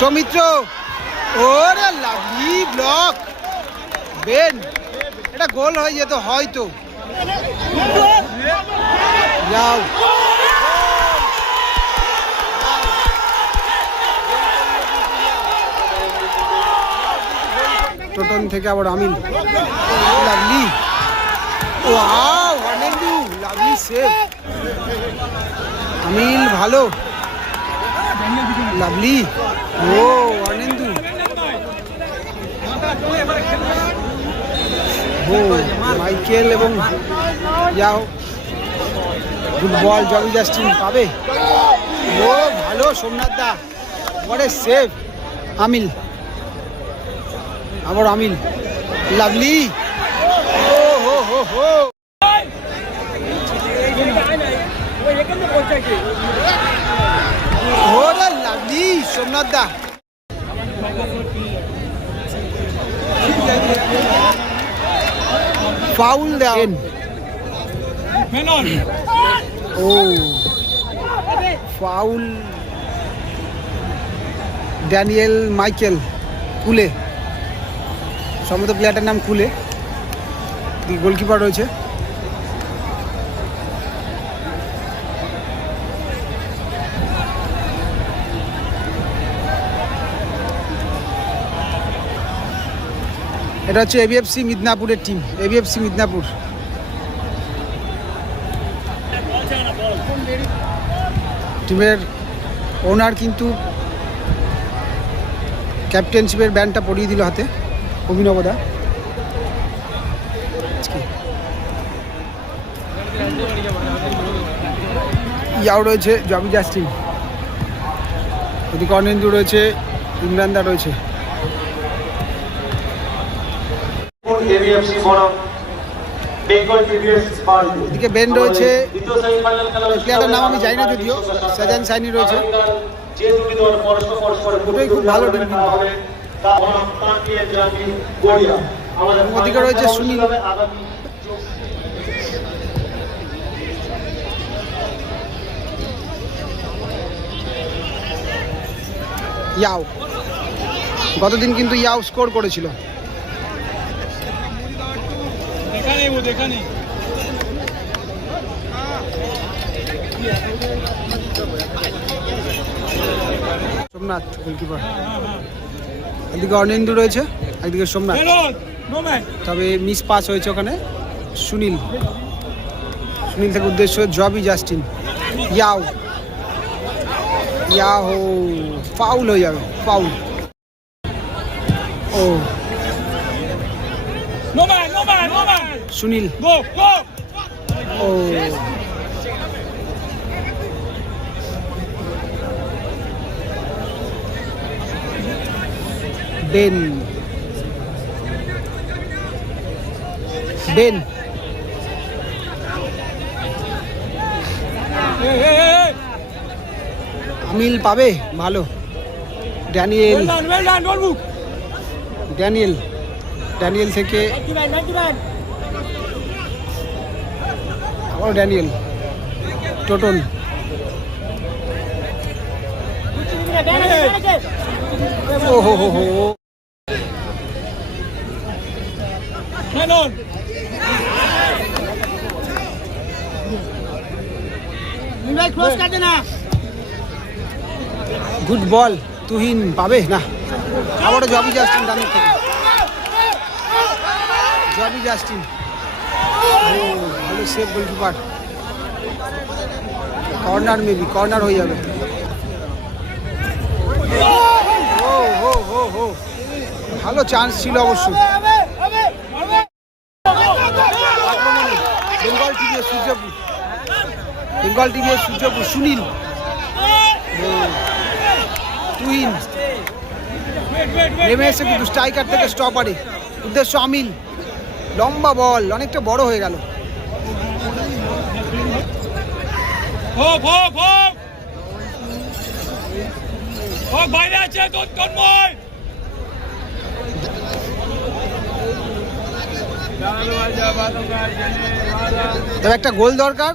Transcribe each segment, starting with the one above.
সৌমিত্র। ওরে lovely block Ben এটা গোল হয়ে যেত হয়তো। যাও। টোটন থেকে আবার আমিন। লাভলি ওয়াও ওয়ানেন্দু লাভলি সেভ আমিল ভালো। লাভলি। ও অর্ণেন্দু ও মাইকেল এবং যাও গুড বল জবি জাস্টিন পাবে। ও ভালো সোমনাথ দা। বড়ে সেভ আমিল। আবার আমিল। লাভলি। ও হো হো হো। ওরে সোমনাথ দা ফাউল দেন ও ফাউল ড্যানিয়েল মাইকেল কুলে সম্ভবত প্লেয়ারটার নাম কুলে গোলকিপার রয়েছে। এটা হচ্ছে এবিএফসি মিদনাপুরের টিম এবিএফসি মিদনাপুর। টিমের ওনার কিন্তু ক্যাপ্টেনশিপের ব্যান্ডটা পরিয়ে দিল হাতে অভিনবদা ইয়াও রয়েছে জবি জাস্টিন ওদিকে অনিন্দু রয়েছে ইমরানদা রয়েছে। এবিএফসি বনাম বেঙ্গল টিভিএস স্পার্ক এদিকে বেন রয়েছে। প্লেয়ারের নাম আমি জানি না যদিও সাজান সাইনি রয়েছে। যে দুটি দল পরস্পর পরস্পরের দুটোই খুব ভালো টিম খেলা হবে তা বনাম তান্ত্রিয়া জাতি গড়িয়া। আমাদের ওদিকে রয়েছে সুনীল। আগামী ইয়াও। গতদিন কিন্তু ইয়াও স্কোর করেছিল। সোমনাথ গোলকিপার একদিকে অর্ণেন্দু রয়েছে একদিকে সোমনাথ। তবে মিস পাস হয়েছে ওখানে সুনীল। সুনীল থেকে উদ্দেশ্য জবি জাস্টিন। ইয়াও। ইয়াহো ফাউল হয়ে যাবে ফাউল ও। সুনীল. ও বেন বেন. আমিল পাবে ভালো ড্যানিয়েল. ড্যানিয়েল ড্যানিয়েল থেকে আবার ড্যানিয়েল। টোটন। ও হো হো. গুড বল তুহিন পাবে? না। আবারও জবি জাস্টিন ডানের থেকে। জবি জাস্টিন। ভালো save goalkeeper corner maybe corner হয়ে যাবে। ভালো চান্স ছিল অবশ্য। বেঙ্গল টিভি সূর্যপুর, বেঙ্গল সূর্যপুর, সুনীল, তুহিন. নেমে এসে কিন্তু স্ট্রাইকার থেকে স্টপারে উদ্দেশ্য আমিল লম্বা বল অনেকটা বড় হয়ে গেল। হোক হোক বাইরে আছে তন্ময়। তবে একটা গোল দরকার।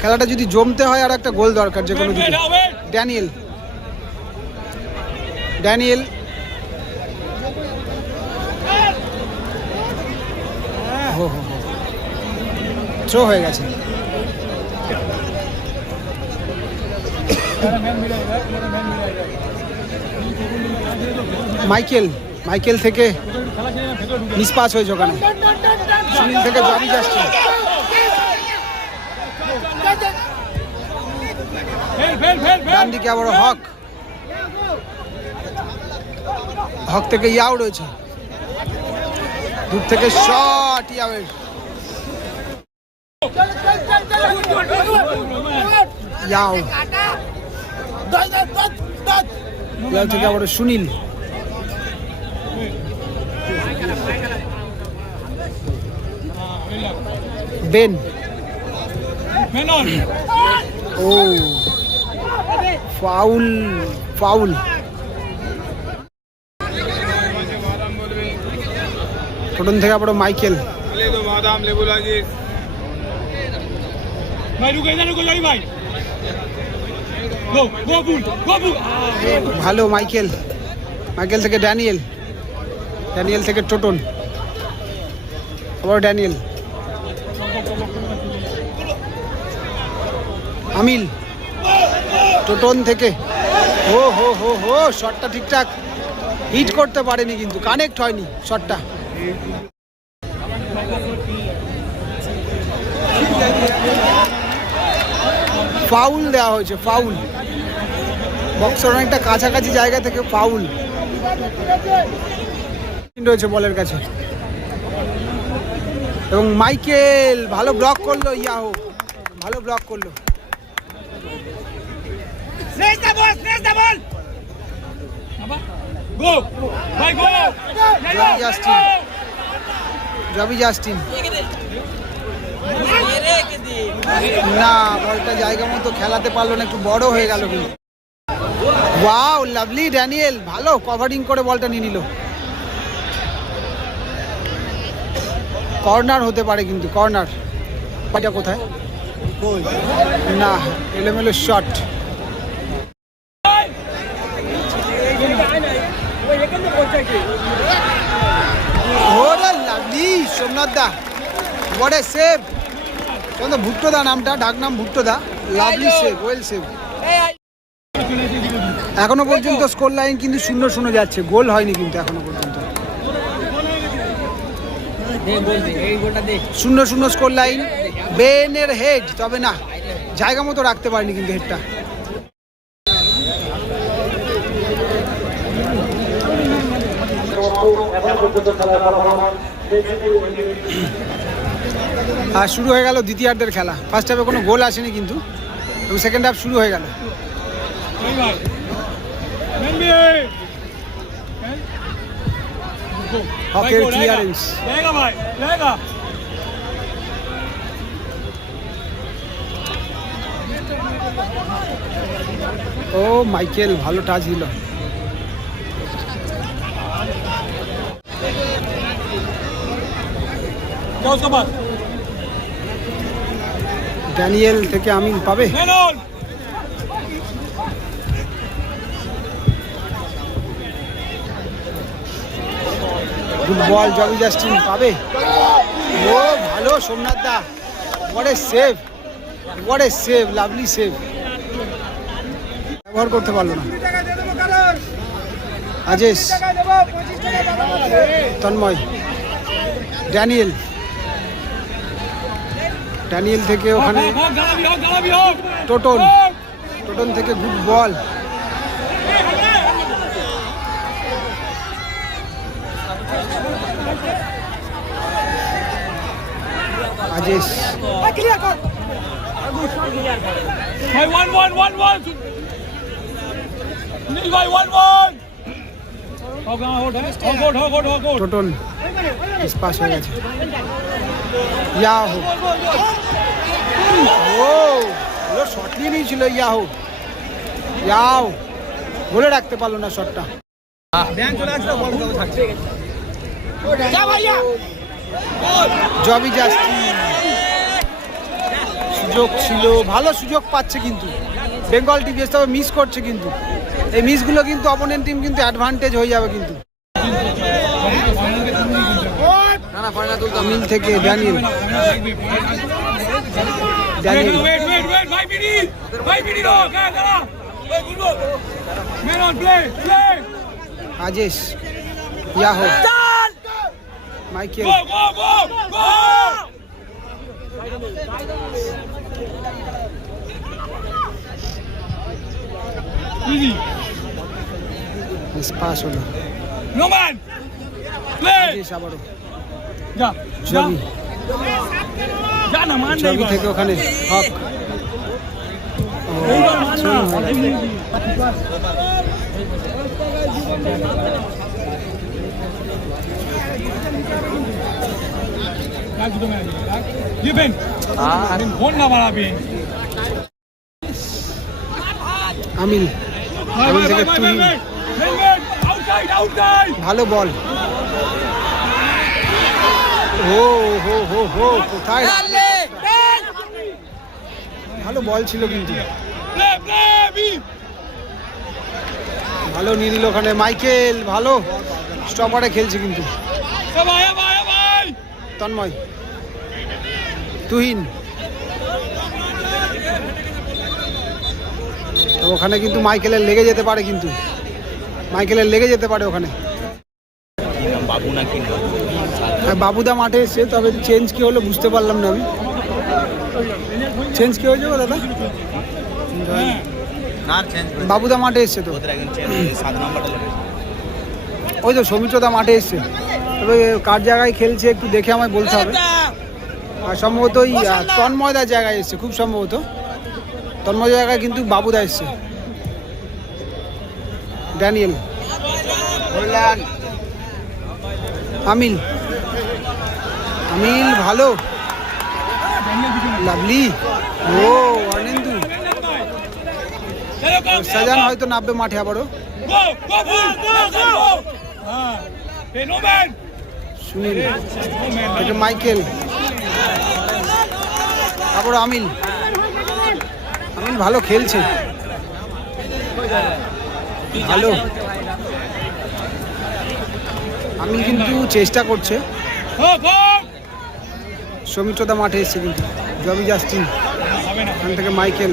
খেলাটা যদি জমতে হয় আর একটা গোল দরকার যে কোনো. ড্যানিয়েল। ড্যানিয়েল। হো হো থ্রো হয়ে গেছে। মাইকেল মাইকেল থেকে নিষ্পাস হয়েছে ওখানে। সুনীল থেকে জবি যাচ্ছে। ফেল ফেল ফেল ডান দিকে আবার হক। হক থেকে ইয়াও রয়েছে। দূর থেকে শট, ইয়াওয়ের। ইয়াও। ইয়াও থেকে আবার সুনীল। বেন। ও, ফাউল ফাউল। টোটন থেকে আবার মাইকেল। ভাই রুকে যা রুকে যাই ভাই ভালো, মাইকেল। মাইকেল থেকে ড্যানিয়েল। ড্যানিয়েল থেকে টোটন। আবার ড্যানিয়েল। আমিল। টোটন থেকে। ও, হো হো হো, শটটা ঠিকঠাক। হিট করতে পারেনি কিন্তু, কানেক্ট হয়নি শটটা। ফাউল দেওয়া হয়েছে, ফাউল। বক্সের অনেকটা কাছাকাছি জায়গা থেকে ফাউল রয়েছে বলের কাছে এবং মাইকেল ভালো ব্লক করল ইয়াহো ভালো ব্লক করল বল স্নেচ দা বল গো ভাই গো জাস্টিন রবি জাস্টিন না বলটা জায়গা মতো খেলাতে পারল না একটু বড় হয়ে গেল কিন্তু ওয়াও লাভলি ড্যানিয়েল ভালো কভারিং করে বলটা নিয়ে নিল। কর্নার হতে পারে কিন্তু কর্নার এটা কোথায়? না এলোমেলো শট সোমনাথ দা। বড়ে সেভ তোমাদের ভুট্টো দা নামটা? ডাক নাম Bhutto da. Lovely save well save এখনও পর্যন্ত স্কোর লাইন কিন্তু শূন্য শূন্য যাচ্ছে। গোল হয়নি কিন্তু এখনও পর্যন্ত। শূন্য শূন্য স্কোর লাইন বেনের হেড তবে না জায়গা মতো রাখতে পারেনি কিন্তু হেডটা আর শুরু হয়ে গেল দ্বিতীয়ার্ধের খেলা। ফার্স্ট হাফে কোনো গোল আসেনি কিন্তু এবং সেকেন্ড হাফ শুরু হয়ে গেল। হকের ক্লিয়ারেন্স ও মাইকেল ভালো টাচ দিল। ড্যানিয়েল থেকে আমি পাবে? গুড বল জবি জাস্টিন পাবে? ও ভালো Somnath da. What save what save lovely save ব্যবহার করতে পারল না। আজেশ তন্ময় ড্যানিয়েল। ড্যানিয়েল থেকে ওখানে টোটন। টোটন থেকে গুড বল। আজেশ ভাই one one one one Neel ভাই ওয়ান ওয়ান হোক না হোক হোক হোক হোক হোক হোক টোটন পাস হয়ে গেছে। ইয়াহু ও ওগুলো শট নিয়ে নিয়েছিল ইয়াহু ইয়াও বলে রাখতে পারল না শটটা জবি জাস্টি সুযোগ ছিল ভালো সুযোগ পাচ্ছে কিন্তু। বেঙ্গল টিভি তবে মিস করছে কিন্তু। এই মিসগুলো কিন্তু অপোনেন্ট টিম কিন্তু অ্যাডভান্টেজ হয়ে যাবে কিন্তু। মিল থেকে play! আজেশ ইয়াহো মাইকেল. পাস হলো No man! Play! আজেশ আবারও জবি থেকে ওখানে। হক। এইবার থেকে. Outside, outside. ভালো বল। ও হো হো হো কোথায়? ভালো বল ছিল কিন্তু. ভালো নিয়ে নিল ওখানে মাইকেল ভালো। স্টপারে খেলছে কিন্তু. তন্ময়। তুহিন। তো ওখানে কিন্তু মাইকেলের লেগে যেতে পারে কিন্তু। মাইকেলের লেগে যেতে পারে ওখানে। হ্যাঁ বাবুদা মাঠে এসছে, তবে চেঞ্জ কি হলো বুঝতে পারলাম না আমি। চেঞ্জ কি হয়েছে দাদা? বাবুদা মাঠে এসছে তো। ওই তো সৌমিত্রদা মাঠে এসছে। তবে কার জায়গায় খেলছে একটু দেখে আমায় বলতে হবে। সম্ভবত ওই তন্ময়দার জায়গায় এসছে খুব সম্ভবত। তন্ময় জায়গায় কিন্তু বাবুদা এসছে। ড্যানিয়েল। আমিল। আমিল ভালো। লাভলি। ও অর্ণেন্দু সাজান হয়তো নামবে মাঠে আবারও। man. সুনীল। এটা মাইকেল। তারপর আমিন। আমিন ভালো খেলছে। ভালো। আমিল কিন্তু চেষ্টা করছে. সৌমিত্রদা মাঠে এসছে কিন্তু। জবি জাস্টিন ওখান থেকে মাইকেল।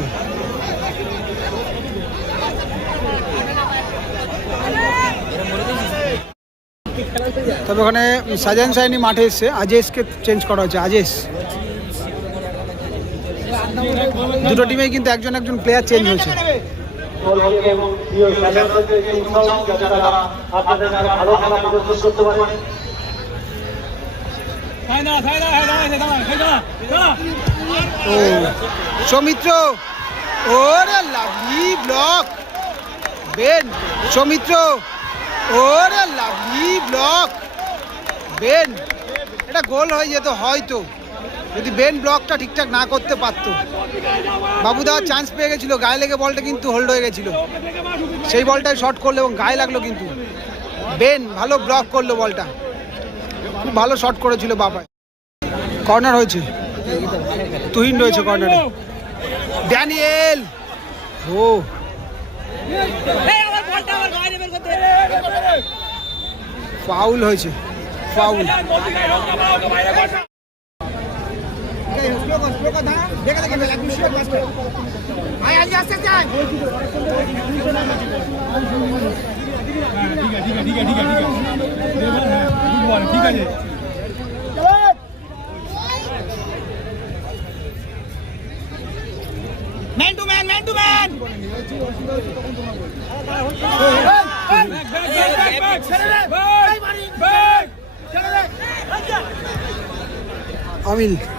তবে ওখানে সাজান সাইনি মাঠে এসছে। আজেশকে চেঞ্জ করা হয়েছে। আজেশ। দুটো টিমেই কিন্তু একজন একজন প্লেয়ার চেঞ্জ হয়েছে। সৌমিত্র, ওরে লাভলি ব্লক বেন, সৌমিত্র, ওরে লাভলি ব্লক বেন, এটা গোল হয়ে যেত হয়তো। যদি বেন ব্লকটা ঠিকঠাক না করতে পারতো। বাবুদা চান্স পেয়ে গেছিল, গায়ে লেগে বলটা কিন্তু হোল্ড হয়ে গেছিল। সেই বলটাই শর্ট করল এবং গায়ে লাগল কিন্তু। বেন ভালো ব্লক করল বলটা খুব ভালো শর্ট করেছিল বাবা কর্নার হয়েছে। তুহিন রয়েছে কর্নারে ড্যানিয়েল ও। ফাউল হয়েছে। ফাউল ঠিক আছে ঠিক আছে ঠিক আছে ঠিক আছে গুড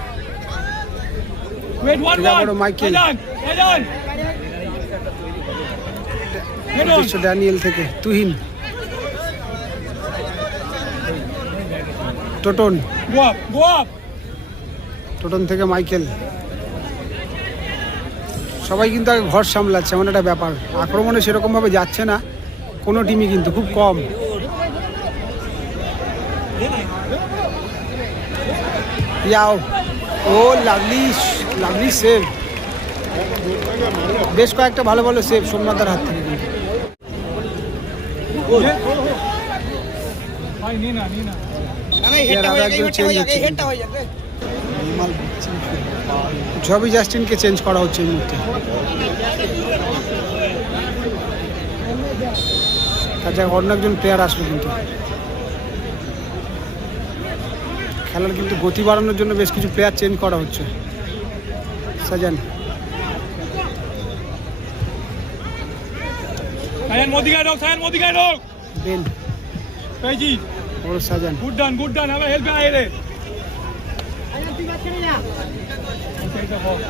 বড় one মাইকেল। ড্যানিয়েল থেকে তুহিন টোটন. টোটন থেকে মাইকেল সবাই কিন্তু আগে ঘর সামলাচ্ছে এমন একটা ব্যাপার। আক্রমণে সেরকমভাবে যাচ্ছে না কোনো টিমই কিন্তু খুব কম। ও লাভলি লাভলি সেভ বেশ কয়েকটা ভালো ভালো সেভ সোমনাথের হাত থেকে হেডটা হয়ে? জাস্টিনকে চেঞ্জ করা হচ্ছে এই মুহূর্তে। তার জায়গায় অন্য একজন প্লেয়ার আসবে কিন্তু। খেলার কিন্তু গতি বাড়ানোর জন্য বেশ কিছু প্লেয়ার চেঞ্জ করা হচ্ছে। সাজান সায়ন মোদি গায়ে মোদি বেন। ওর সাজান গুড ডান গুড ডান আবার হেল্প আয় রে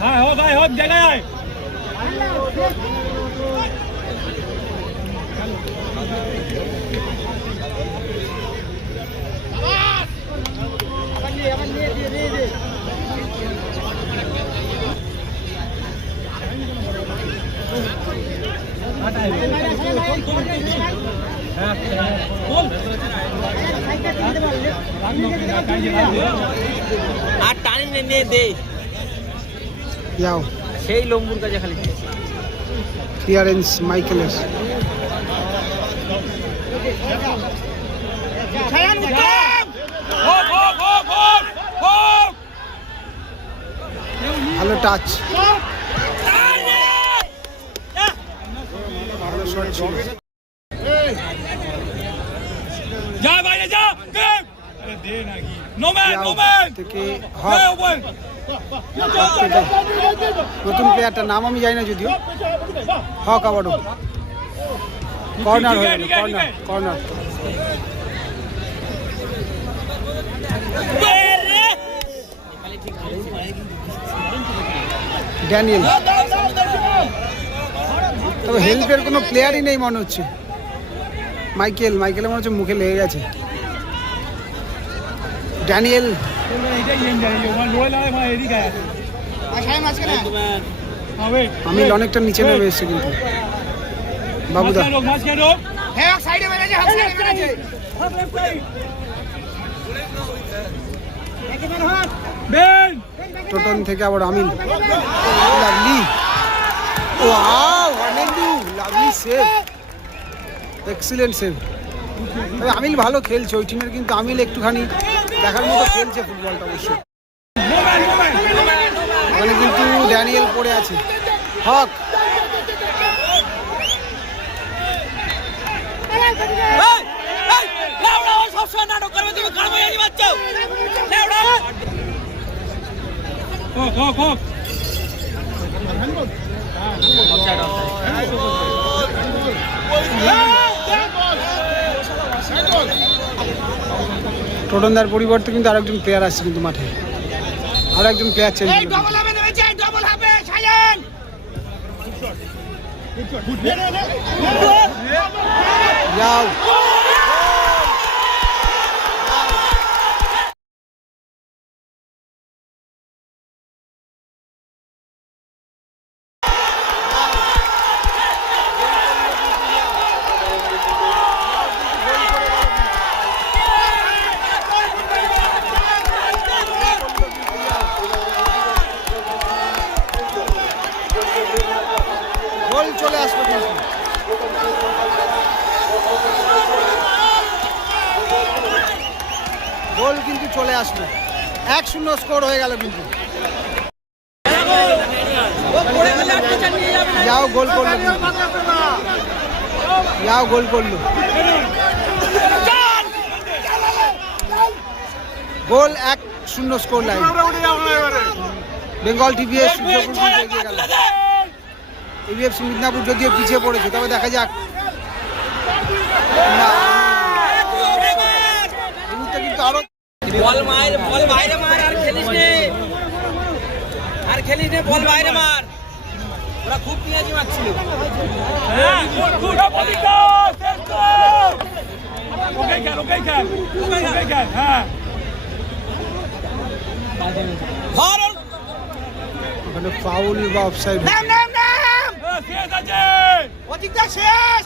হ্যাঁ হোক আয় হোক জায়গায় আয়। আর টানি নে নে দে। যাও। সেই লম্বুর কাছে খালি ক্লিয়ারেন্স মাইকেলের ছায়ান উত্তম হোক হোক হোক হোক হোক ভালো টাচ ভালো শট ছিল যা বাইরে যা থেকে নতুন প্লেয়ারটার নাম আমি জানি না যদিও। হক আবারও। কর্নার হয়ে গেল কর্নার কর্নার ড্যানিয়েল। হেল্পের কোনো প্লেয়ারই নেই মনে হচ্ছে। মাইকেল মাইকেলের মনে হচ্ছে মুখে লেগে গেছে। ড্যানিয়েল। আমি অনেকটা নিচে নেমে এসেছি কিন্তু। বাবুদা। টোটন থেকে আবার লাভলি ওয়াও অনেকদু লাভলি সেভ এক্সিলেন্ট সেভ তবে আমিল ভালো খেলছে ওই টিমের কিন্তু আমিল একটুখানি দেখার মতো খেলছে ফুটবলটা অবশ্যই। ওখানে কিন্তু ড্যানিয়েল পড়ে আছে। হক। হোক হোক হোক। টোটনদার পরিবর্তে কিন্তু আরেকজন প্লেয়ার আসছে কিন্তু মাঠে। আর একজন প্লেয়ার চেঞ্জ যাও। চলে আসবে এক শূন্য স্কোর হয়ে গেল কিন্তু। যাও গোল করল যাও গোল করল। গোল এক শূন্য স্কোর লাইন। বেঙ্গল টিভিএস এগিয়ে গেল। এবিএফসি মিদনাপুর যদিও পিছিয়ে পড়েছে, তবে দেখা যাক। না এই মুহূর্তে কিন্তু আরও বল মার বল বাইরে মার আর খেলিস নে। আর খেলিস নে বল বাইরে মার। ওরা খুব পিয়াজি মারছিল। হ্যাঁ অপোজিট শেষ ওকে খেল ওকে খেল ওকে খেল হ্যাঁ। ওর ওখানে ফাউল বা অফসাইড নাম নাম নাম। শেষ আছে। অধিকটা শেষ।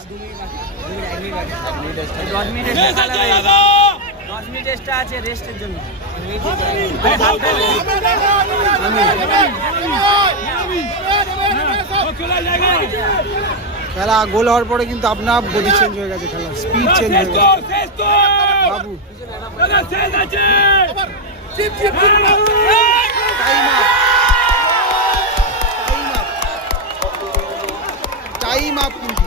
শেষ আছে দাদা দশ মিনিট এক্সট্রা আছে। রেস্টের জন্য ও চলে জায়গা খেলা গোল হওয়ার পরে কিন্তু আপনার গতি চেঞ্জ হয়ে গেছে খেলা স্পিড চেঞ্জ হয়ে গেছে আছে টাইম আপ কিন্তু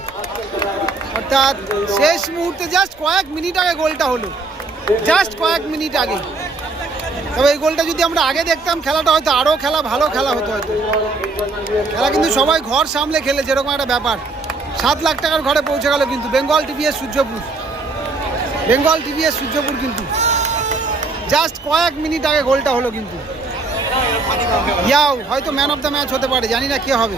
অর্থাৎ শেষ মুহূর্তে জাস্ট কয়েক মিনিট আগে গোলটা হলো জাস্ট কয়েক মিনিট আগে। তবে এই গোলটা যদি আমরা আগে দেখতাম, খেলাটা হয়তো আরও খেলা, ভালো খেলা হতো হয়তো। খেলা কিন্তু সবাই ঘর সামলে খেলে যেরকম একটা ব্যাপার। সাত লাখ টাকার ঘরে পৌঁছে গেল কিন্তু বেঙ্গল টিভিএস সূর্যপুর। বেঙ্গল টিভিএস সূর্যপুর কিন্তু। জাস্ট কয়েক মিনিট আগে গোলটা হলো কিন্তু। ইয়াও, হয়তো ম্যান অফ দ্য ম্যাচ হতে পারে, জানি না কে হবে।